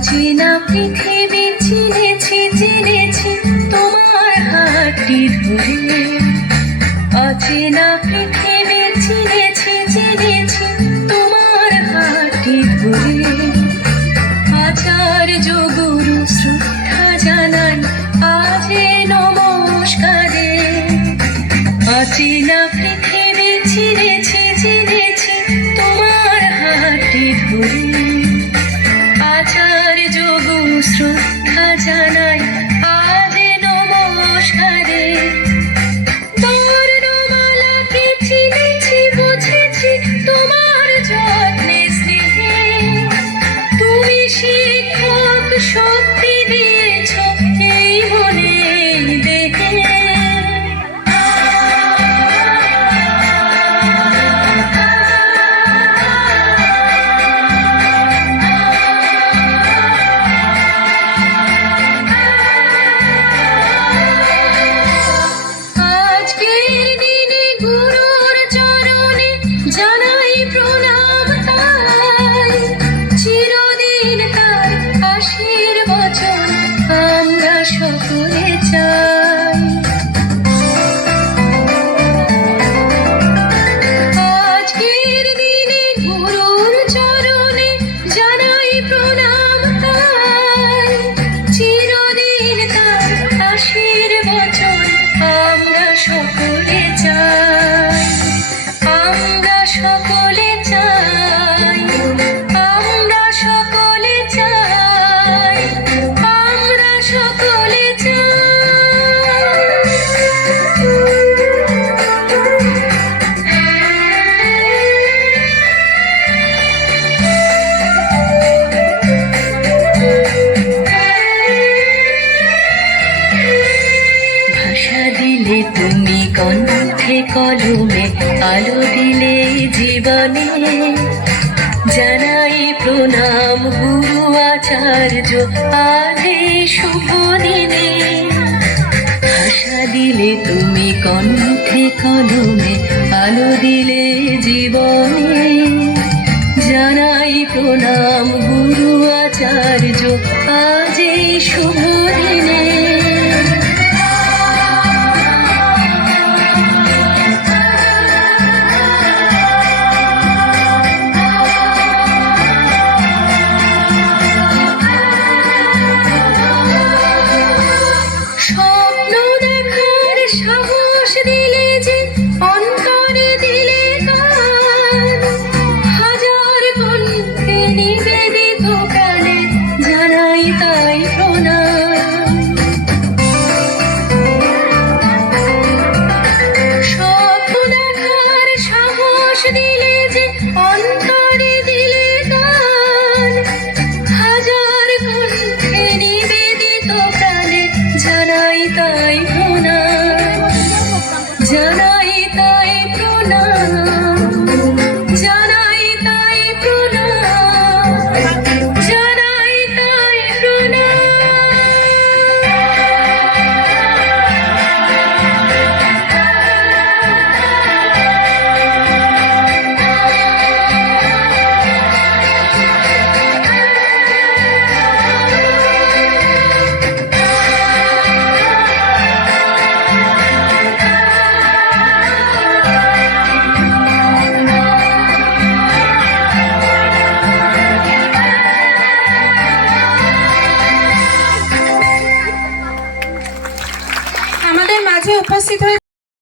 অচেনা পৃথিবী চিনেছি চিনেছি তোমার হাতটি ধরে। অচেনা পৃথিবী চিনেছি চিনেছি তোমার হাতটি ধরে। আচার্য গুরু শ্রদ্ধা জানাই আজ নমস্কারে। অচেনা পৃথিবী চিনেছি চিনেছি তোমার হাতটি ধরে। আচার্য গুরু শ্রদ্ধা জানাই আজ নমস্কারে। বর্ণমালাকে চিনেছি বুঝেছি তোমার যত্নে স্নেহে। তুমি শিক্ষক শক্তি দিয়েছ এই মনে দেহে। জানাই প্রণাম তাই, চিরদিন তার আশীর্বচন আমরা সকলে চাই। আজকের দিনে গুরুর চরণে জানাই প্রণাম তাই, চিরদিন তার আশীর্বচন আমরা সকলে চাই। আমরা সকলে চাই, আমরা সকলে চাই, আমরা সকলে ভাষা দিলে তুমি কণ্ঠে কলমে আলো দিলে জীবনে। জানাই প্রণাম গুরু আচার্য আজ শুভ দিনে। ভাষা দিলে তুমি কণ্ঠে কলমে আলো দিলে জীবনে। জানাই প্রণাম গুরু আচার্য আজ শুভ দিনে। স্বপ্ন দেখার সাহস দিলে যে অন্তরে দিলে গান। হাজার কণ্ঠে নিবেদিত প্রাণে জানাই তাই প্রণাম। স্বপ্ন দেখার সাহস দিলে যে অন্তরে দিলে গান। হাজার কণ্ঠে নিবেদিত প্রাণে জানাই তাই প্রণাম। জানাই তাই প্রণাম, জানাই তাই প্রণাম, জানাই তাই প্রণাম। আমাদের মাঝে উপস্থিত হয়ে